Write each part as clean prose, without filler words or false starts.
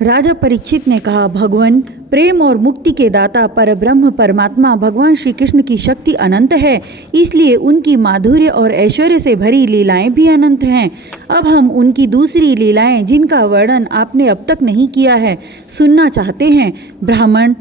राजा परीक्षित ने कहा, भगवान प्रेम और मुक्ति के दाता परब्रह्म परमात्मा भगवान श्री कृष्ण की शक्ति अनंत है, इसलिए उनकी माधुर्य और ऐश्वर्य से भरी लीलाएं भी अनंत हैं। अब हम उनकी दूसरी लीलाएं, जिनका वर्णन आपने अब तक नहीं किया है, सुनना चाहते हैं। ब्राह्मण,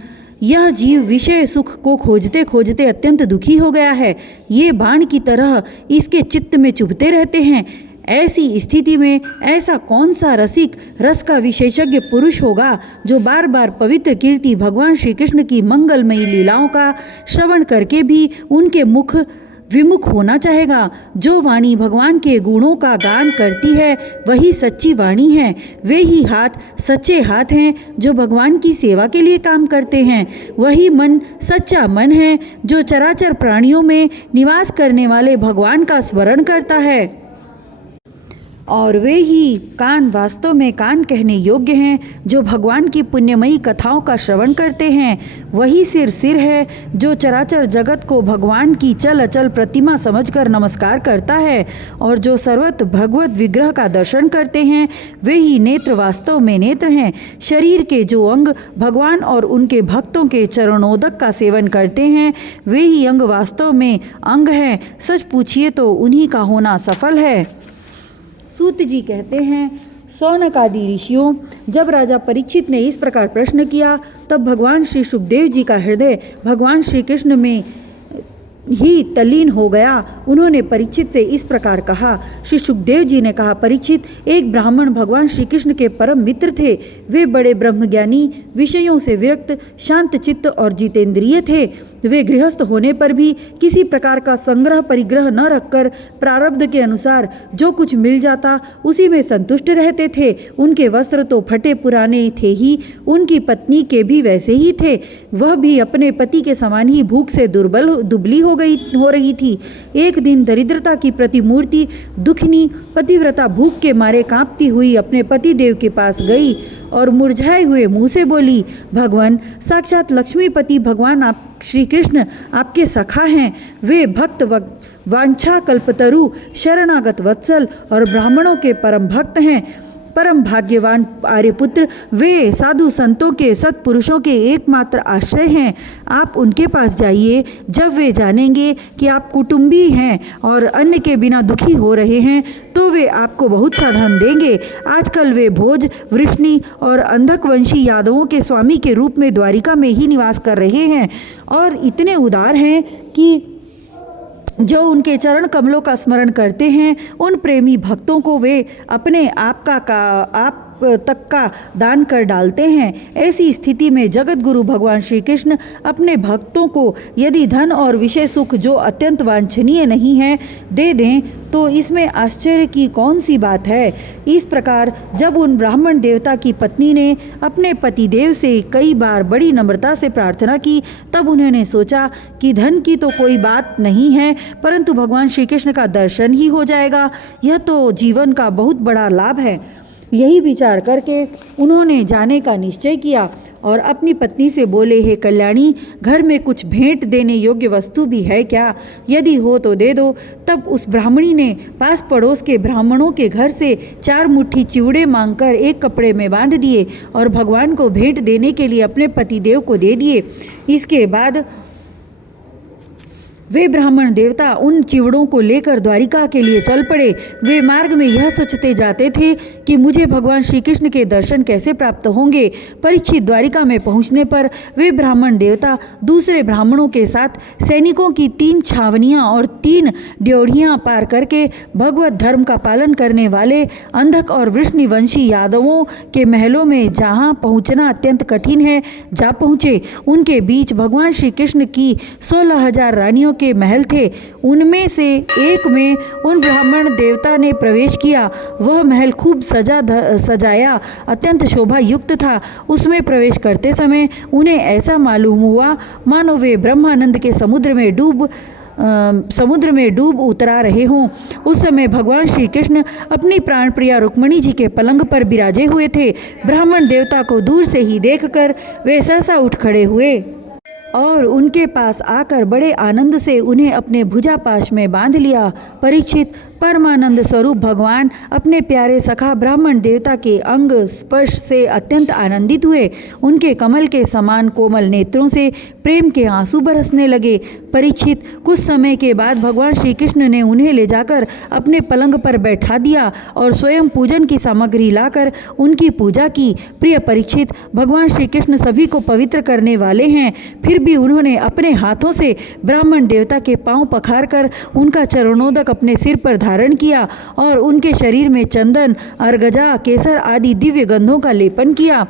यह जीव विषय सुख को खोजते खोजते अत्यंत दुखी हो गया है। ये बाण की तरह इसके चित्त में चुभते रहते हैं। ऐसी स्थिति में ऐसा कौन सा रसिक, रस का विशेषज्ञ पुरुष होगा जो बार बार पवित्र कीर्ति भगवान श्री कृष्ण की मंगलमयी लीलाओं का श्रवण करके भी उनके मुख विमुख होना चाहेगा। जो वाणी भगवान के गुणों का गान करती है वही सच्ची वाणी है। वे ही हाथ सच्चे हाथ हैं जो भगवान की सेवा के लिए काम करते हैं। वही मन सच्चा मन है जो चराचर प्राणियों में निवास करने वाले भगवान का स्मरण करता है। और वे ही कान वास्तव में कान कहने योग्य हैं जो भगवान की पुण्यमयी कथाओं का श्रवण करते हैं। वही सिर है जो चराचर जगत को भगवान की चल अचल प्रतिमा समझकर नमस्कार करता है। और जो सर्वत्र भगवत विग्रह का दर्शन करते हैं वे ही नेत्र वास्तव में नेत्र हैं। शरीर के जो अंग भगवान और उनके भक्तों के चरणोदक का सेवन करते हैं वे ही अंग वास्तव में अंग हैं। सच पूछिए तो उन्हीं का होना सफल है। सूत जी कहते हैं, सौनक आदि ऋषियों, जब राजा परीक्षित ने इस प्रकार प्रश्न किया तब भगवान श्री सुखदेव जी का हृदय भगवान श्री कृष्ण में ही तल्लीन हो गया। उन्होंने परीक्षित से इस प्रकार कहा। श्री सुखदेव जी ने कहा, परीक्षित, एक ब्राह्मण भगवान श्री कृष्ण के परम मित्र थे। वे बड़े ब्रह्मज्ञानी, विषयों से विरक्त, शांत चित्त और जितेंद्रिय थे। वे गृहस्थ होने पर भी किसी प्रकार का संग्रह परिग्रह न रखकर प्रारब्ध के अनुसार जो कुछ मिल जाता उसी में संतुष्ट रहते थे। उनके वस्त्र तो फटे पुराने थे ही, उनकी पत्नी के भी वैसे ही थे। वह भी अपने पति के समान ही भूख से दुबली हो रही थी। एक दिन दरिद्रता की प्रतिमूर्ति दुखनी पतिव्रता भूख के मारे कांपती हुई अपने पतिदेव के पास गई और मुरझाए हुए मुंह से बोली, भगवान, साक्षात लक्ष्मीपति भगवान आप श्री कृष्ण आपके सखा हैं। वे भक्त वांछा कल्पतरु, शरणागत वत्सल और ब्राह्मणों के परम भक्त हैं। परम भाग्यवान आर्यपुत्र, वे साधु संतों के सत्पुरुषों के एकमात्र आश्रय हैं। आप उनके पास जाइए। जब वे जानेंगे कि आप कुटुंबी हैं और अन्य के बिना दुखी हो रहे हैं तो वे आपको बहुत सा धन देंगे। आजकल वे भोज, वृष्णि और अंधकवंशी यादवों के स्वामी के रूप में द्वारिका में ही निवास कर रहे हैं और इतने उदार हैं कि जो उनके चरण कमलों का स्मरण करते हैं उन प्रेमी भक्तों को वे अपने आप तक का दान कर डालते हैं। ऐसी स्थिति में जगत गुरु भगवान श्री कृष्ण अपने भक्तों को यदि धन और विषय सुख जो अत्यंत वांछनीय नहीं है दे दें तो इसमें आश्चर्य की कौन सी बात है। इस प्रकार जब उन ब्राह्मण देवता की पत्नी ने अपने पतिदेव से कई बार बड़ी नम्रता से प्रार्थना की तब उन्होंने सोचा कि धन की तो कोई बात नहीं है, परंतु भगवान श्री कृष्ण का दर्शन ही हो जाएगा। यह तो जीवन का बहुत बड़ा लाभ है। यही विचार करके उन्होंने जाने का निश्चय किया और अपनी पत्नी से बोले, हे कल्याणी, घर में कुछ भेंट देने योग्य वस्तु भी है क्या? यदि हो तो दे दो। तब उस ब्राह्मणी ने पास पड़ोस के ब्राह्मणों के घर से 4 मुट्ठी चिवड़े मांगकर एक कपड़े में बांध दिए और भगवान को भेंट देने के लिए अपने पतिदेव को दे दिए। इसके बाद वे ब्राह्मण देवता उन चिवड़ों को लेकर द्वारिका के लिए चल पड़े। वे मार्ग में यह सोचते जाते थे कि मुझे भगवान श्री कृष्ण के दर्शन कैसे प्राप्त होंगे। परीक्षित द्वारिका में पहुंचने पर वे ब्राह्मण देवता दूसरे ब्राह्मणों के साथ सैनिकों की 3 छावनियां और 3 ड्योढ़ियां पार करके भगवत धर्म का पालन करने वाले अंधक और वृष्णिवंशी यादवों के महलों में जहाँ पहुँचना अत्यंत कठिन है जा पहुँचे। उनके बीच भगवान श्री कृष्ण की 16,000 रानियों के महल थे। उनमें से एक में उन ब्राह्मण देवता ने प्रवेश किया। वह महल खूब सजाया अत्यंत शोभा युक्त था। उसमें प्रवेश करते समय उन्हें ऐसा मालूम हुआ मानो वे ब्रह्मानंद के समुद्र में डूब उतरा रहे हों। उस समय भगवान श्री कृष्ण अपनी प्राण प्रिया रुक्मणी जी के पलंग पर विराजे हुए थे। ब्राह्मण देवता को दूर से ही देखकर वे सहसा उठ खड़े हुए और उनके पास आकर बड़े आनंद से उन्हें अपने भुजापाश में बांध लिया। परीक्षित, परमानंद स्वरूप भगवान अपने प्यारे सखा ब्राह्मण देवता के अंग स्पर्श से अत्यंत आनंदित हुए। उनके कमल के समान कोमल नेत्रों से प्रेम के आंसू बरसने लगे। परीक्षित, कुछ समय के बाद भगवान श्री कृष्ण ने उन्हें ले जाकर अपने पलंग पर बैठा दिया और स्वयं पूजन की सामग्री लाकर उनकी पूजा की। प्रिय परीक्षित, भगवान श्री कृष्ण सभी को पवित्र करने वाले हैं, फिर भी उन्होंने अपने हाथों से ब्राह्मण देवता के पांव पखारकर उनका चरणोदक अपने सिर पर धारण किया और उनके शरीर में चंदन, अर्गजा, केसर आदि दिव्य गंधों का लेपन किया।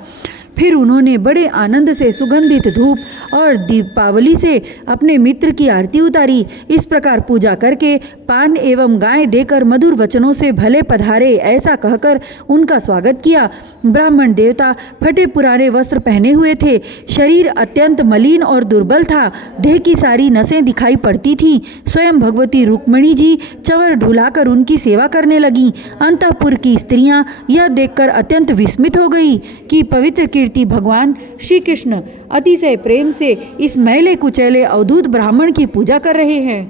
फिर उन्होंने बड़े आनंद से सुगंधित धूप और दीपावली से अपने मित्र की आरती उतारी। इस प्रकार पूजा करके पान एवं गाय देकर मधुर वचनों से भले पधारे ऐसा कहकर उनका स्वागत किया। ब्राह्मण देवता फटे पुराने वस्त्र पहने हुए थे, शरीर अत्यंत मलिन और दुर्बल था, देह की सारी नसें दिखाई पड़ती थीं। स्वयं भगवती रुक्मिणी जी चंवर ढुलाकर उनकी सेवा करने लगीं। अंतःपुर की स्त्रियां यह देखकर अत्यंत विस्मित हो गई कि पवित्र भगवान श्री कृष्ण अतिशय प्रेम से इस मैले कुचैले अवधूत ब्राह्मण की पूजा कर रहे हैं।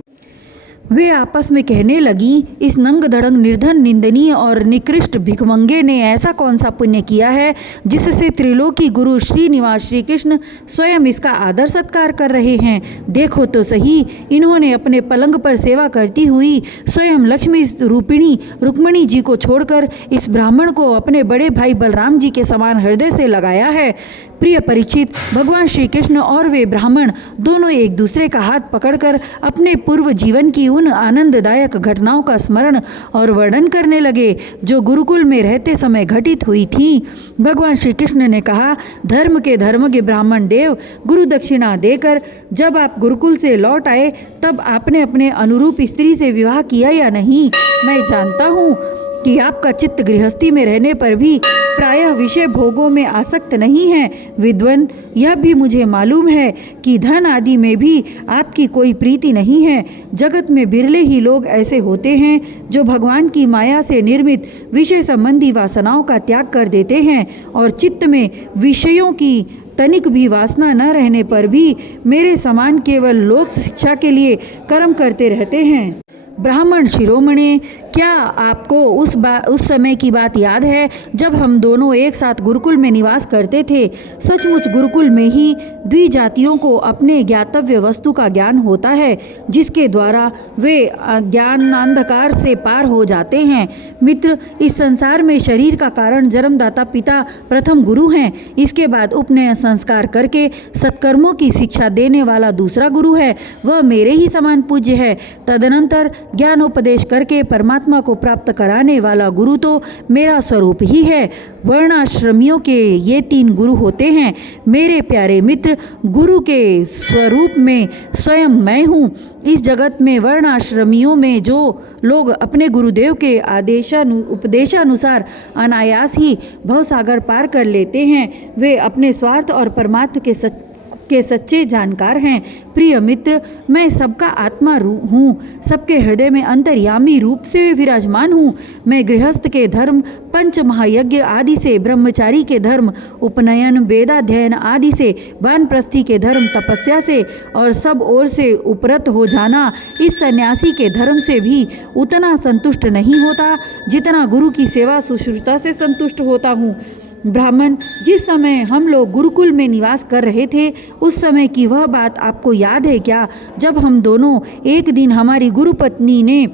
वे आपस में कहने लगी, इस नंग धड़ंग निर्धन निंदनीय और निकृष्ट भिखमंगे ने ऐसा कौन सा पुण्य किया है जिससे त्रिलोकी गुरु श्रीनिवास श्री कृष्ण स्वयं इसका आदर सत्कार कर रहे हैं। देखो तो सही, इन्होंने अपने पलंग पर सेवा करती हुई स्वयं लक्ष्मी रूपिणी रुक्मिणी जी को छोड़कर इस ब्राह्मण को अपने बड़े भाई बलराम जी के समान हृदय से लगाया है। प्रिय परीक्षित, भगवान श्री कृष्ण और वे ब्राह्मण दोनों एक दूसरे का हाथ पकड़कर अपने पूर्व जीवन की उन आनंददायक घटनाओं का स्मरण और वर्णन करने लगे जो गुरुकुल में रहते समय घटित हुई थी। भगवान श्री कृष्ण ने कहा, धर्म के धर्मज्ञ ब्राह्मण देव, गुरु दक्षिणा देकर जब आप गुरुकुल से लौट आए तब आपने अपने अनुरूप स्त्री से विवाह किया या नहीं? मैं जानता हूँ कि आपका चित्त गृहस्थी में रहने पर भी प्रायः विषय भोगों में आसक्त नहीं है। विद्वन, यह भी मुझे मालूम है कि धन आदि में भी आपकी कोई प्रीति नहीं है। जगत में बिरले ही लोग ऐसे होते हैं जो भगवान की माया से निर्मित विषय संबंधी वासनाओं का त्याग कर देते हैं और चित्त में विषयों की तनिक भी वासना न रहने पर भी मेरे समान केवल लोक शिक्षा के लिए कर्म करते रहते हैं। ब्राह्मण शिरोमणि, क्या आपको उस समय की बात याद है जब हम दोनों एक साथ गुरुकुल में निवास करते थे? सचमुच गुरुकुल में ही द्विजातियों को अपने ज्ञातव्य वस्तु का ज्ञान होता है जिसके द्वारा वे ज्ञानांधकार से पार हो जाते हैं। मित्र, इस संसार में शरीर का कारण जन्मदाता पिता प्रथम गुरु हैं। इसके बाद उपनयन संस्कार करके सत्कर्मों की शिक्षा देने वाला दूसरा गुरु है, वह मेरे ही समान पूज्य है। तदनंतर ज्ञानोपदेश करके परमात्मा को प्राप्त कराने वाला गुरु तो मेरा स्वरूप ही है। वर्णाश्रमियों के ये 3 गुरु होते हैं। मेरे प्यारे मित्र, गुरु के स्वरूप में स्वयं मैं हूँ। इस जगत में वर्णाश्रमियों में जो लोग अपने गुरुदेव के उपदेशानुसार अनायास ही भवसागर पार कर लेते हैं, वे अपने स्वार्थ और परमात्मा के सच्चे जानकार हैं। प्रिय मित्र, मैं सबका आत्मा हूँ, सबके हृदय में अंतर्यामी रूप से विराजमान हूँ। मैं गृहस्थ के धर्म, पंच महायज्ञ आदि से, ब्रह्मचारी के धर्म, उपनयन, वेदाध्ययन आदि से, वानप्रस्थी के धर्म, तपस्या से और सब ओर से उपरत हो जाना, इस सन्यासी के धर्म से भी उतना संतुष्ट नहीं होता जितना गुरु की सेवा शुश्रूषा से संतुष्ट होता हूँ। ब्राह्मण, जिस समय हम लोग गुरुकुल में निवास कर रहे थे उस समय की वह बात आपको याद है क्या, जब हम दोनों एक दिन हमारी गुरुपत्नी ने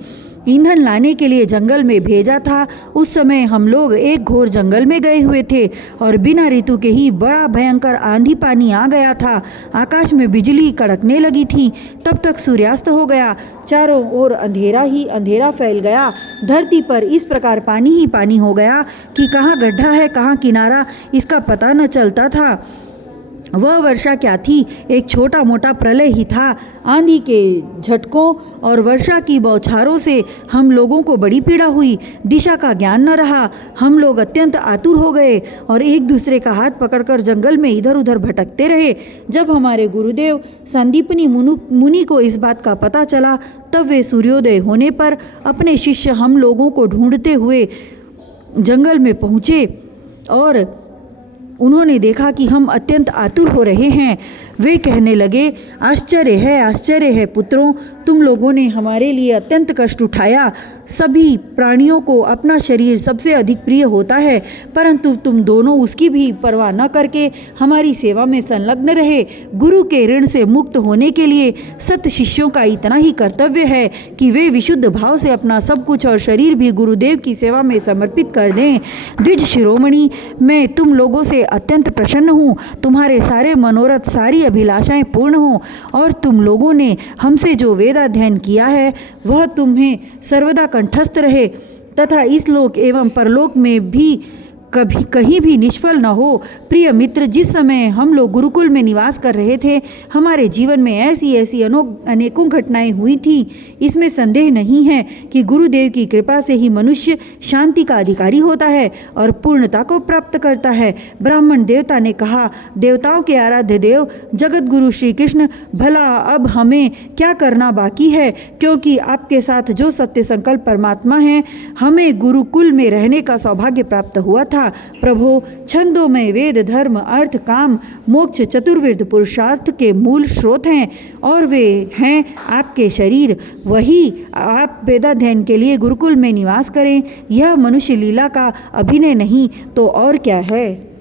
ईंधन लाने के लिए जंगल में भेजा था? उस समय हम लोग एक घोर जंगल में गए हुए थे और बिना ऋतु के ही बड़ा भयंकर आंधी पानी आ गया था। आकाश में बिजली कड़कने लगी थी। तब तक सूर्यास्त हो गया, चारों ओर अंधेरा ही अंधेरा फैल गया। धरती पर इस प्रकार पानी ही पानी हो गया कि कहाँ गड्ढा है कहाँ किनारा इसका पता न चलता था। वह वर्षा क्या थी, एक छोटा मोटा प्रलय ही था। आंधी के झटकों और वर्षा की बौछारों से हम लोगों को बड़ी पीड़ा हुई। दिशा का ज्ञान न रहा। हम लोग अत्यंत आतुर हो गए और एक दूसरे का हाथ पकड़कर जंगल में इधर उधर भटकते रहे। जब हमारे गुरुदेव संदीपनी मुनि को इस बात का पता चला तब वे सूर्योदय होने पर अपने शिष्य हम लोगों को ढूंढते हुए जंगल में पहुँचे और उन्होंने देखा कि हम अत्यंत आतुर हो रहे हैं। वे कहने लगे, आश्चर्य है पुत्रों, तुम लोगों ने हमारे लिए अत्यंत कष्ट उठाया। सभी प्राणियों को अपना शरीर सबसे अधिक प्रिय होता है, परंतु तुम दोनों उसकी भी परवाह न करके हमारी सेवा में संलग्न रहे। गुरु के ऋण से मुक्त होने के लिए सत शिष्यों का इतना ही कर्तव्य है कि वे विशुद्ध भाव से अपना सब कुछ और शरीर भी गुरुदेव की सेवा में समर्पित कर दें। द्विज शिरोमणि, मैं तुम लोगों से अत्यंत प्रसन्न हूँ। तुम्हारे सारे मनोरथ, सारी अभिलाषाएं पूर्ण हों और तुम लोगों ने हमसे जो वेदाध्ययन किया है वह तुम्हें सर्वदा कंठस्थ रहे तथा इस लोक एवं परलोक में भी कभी कहीं भी निष्फल न हो। प्रिय मित्र, जिस समय हम लोग गुरुकुल में निवास कर रहे थे, हमारे जीवन में ऐसी अनेकों घटनाएं हुई थी। इसमें संदेह नहीं है कि गुरुदेव की कृपा से ही मनुष्य शांति का अधिकारी होता है और पूर्णता को प्राप्त करता है। ब्राह्मण देवता ने कहा, देवताओं के आराध्य देव जगत गुरु श्री कृष्ण, भला अब हमें क्या करना बाकी है, क्योंकि आपके साथ जो सत्य संकल्प परमात्मा है, हमें गुरुकुल में रहने का सौभाग्य प्राप्त हुआ था। प्रभो, छंदों में वेद, धर्म, अर्थ, काम, मोक्ष चतुर्विध पुरुषार्थ के मूल स्रोत हैं और वे हैं आपके शरीर। वही आप वेदाध्ययन के लिए गुरुकुल में निवास करें, यह मनुष्य लीला का अभिनय नहीं तो और क्या है।